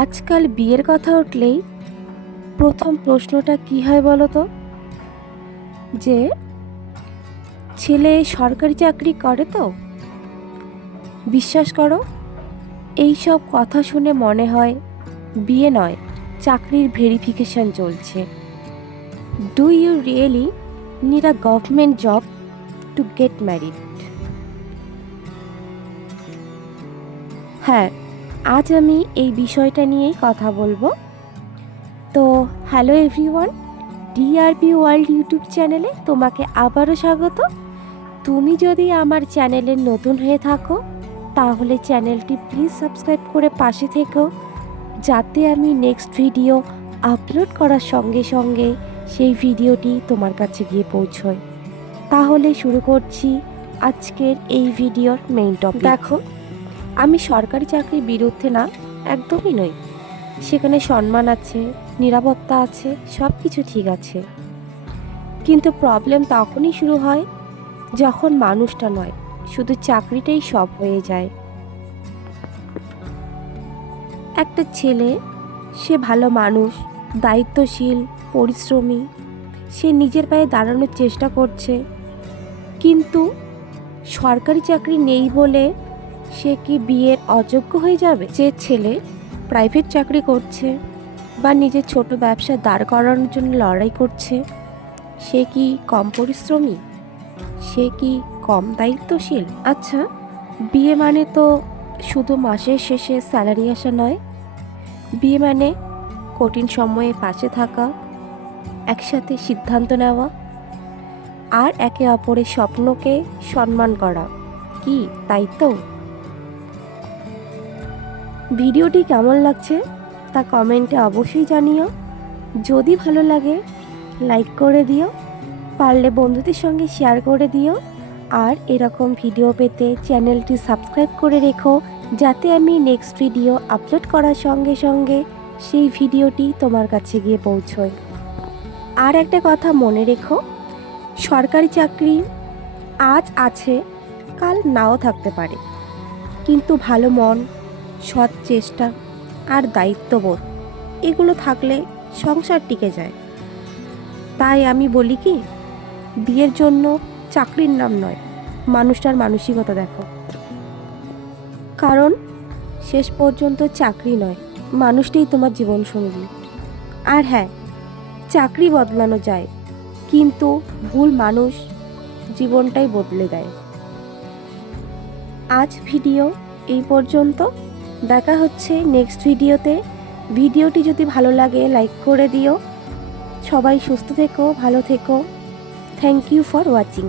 আজকাল বিয়ের কথা উঠলেই প্রথম প্রশ্নটা কি হয় বলো তো? যে ছেলে সরকারি চাকরি করে তো? বিশ্বাস করো, এই সব কথা শুনে মনে হয় বিয়ে নয়, চাকরির ভেরিফিকেশন চলছে। Do you really need a government job to get married? হ্যাঁ, আজ আমি এই বিষয়টা নিয়েই কথা বলবো। তো hello everyone, DRP world YouTube চ্যানেলে তোমাকে আবারও স্বাগত। তুমি যদি আমার চ্যানেলে নতুন হয়ে থাকো তাহলে চ্যানেলটি প্লিজ সাবস্ক্রাইব করে পাশে থেকো, যাতে আমি নেক্সট ভিডিও আপলোড করার সঙ্গে সঙ্গে সেই ভিডিওটি তোমার কাছে গিয়ে পৌঁছয়। তাহলে শুরু করছি আজকের এই ভিডিওর মেইন টপিক। দেখো, আমি সরকারি চাকরির বিরুদ্ধে না, একদমই নই। সেখানে সম্মান আছে, নিরাপত্তা আছে, সব কিছু ঠিক আছে। কিন্তু প্রবলেম তখনই শুরু হয় যখন মানুষটা নয়, শুধু চাকরিটাই সব হয়ে যায়। একটা ছেলে, সে ভালো মানুষ, দায়িত্বশীল, পরিশ্রমী, সে নিজের পায়ে দাঁড়ানোর চেষ্টা করছে, কিন্তু সরকারি চাকরি নেই বলে সে কি বিয়ের অযোগ্য হয়ে যাবে? যে ছেলে প্রাইভেট চাকরি করছে বা নিজের ছোট ব্যবসা দাঁড় করানোর জন্য লড়াই করছে, সে কি কম পরিশ্রমী? সে কি কম দায়িত্বশীল? আচ্ছা, বিয়ে মানে তো শুধু মাসের শেষে স্যালারি আসা নয়। বিয়ে মানে কঠিন সময়ে পাশে থাকা, একসাথে সিদ্ধান্ত নেওয়া, আর একে অপরের স্বপ্নকে সম্মান করা। কি তাই তো? ভিডিওটি কেমন লাগছে তা কমেন্টে অবশ্যই জানিও। যদি ভালো লাগে লাইক করে দিও, পারলে বন্ধুদের সঙ্গে শেয়ার করে দিও। আর এরকম ভিডিও পেতে চ্যানেলটি সাবস্ক্রাইব করে রেখো, যাতে আমি নেক্সট ভিডিও আপলোড করার সঙ্গে সঙ্গে সেই ভিডিওটি তোমার কাছে গিয়ে পৌঁছয়। আর একটা কথা মনে রেখো, সরকারি চাকরি আজ আছে, কাল নাও থাকতে পারে, কিন্তু ভালো মন, সৎ চেষ্টা আর দায়িত্ববোধ, এগুলো থাকলে সংসার টিকে যায়। তাই আমি বলি কি, বিয়ের জন্য চাকরির নাম নয়, মানুষটার মানসিকতা দেখো। কারণ শেষ পর্যন্ত চাকরি নয়, মানুষটাই তোমার জীবনসঙ্গী। আর হ্যাঁ, চাকরি বদলানো যায়, কিন্তু ভুল মানুষ জীবনটাই বদলে দেয়। আজ ভিডিও এই পর্যন্ত, দেখা হচ্ছে নেক্সট ভিডিওতে। ভিডিওটি যদি ভালো লাগে লাইক করে দিও। সবাই সুস্থ থেকো, ভালো থেকো। Thank you for watching.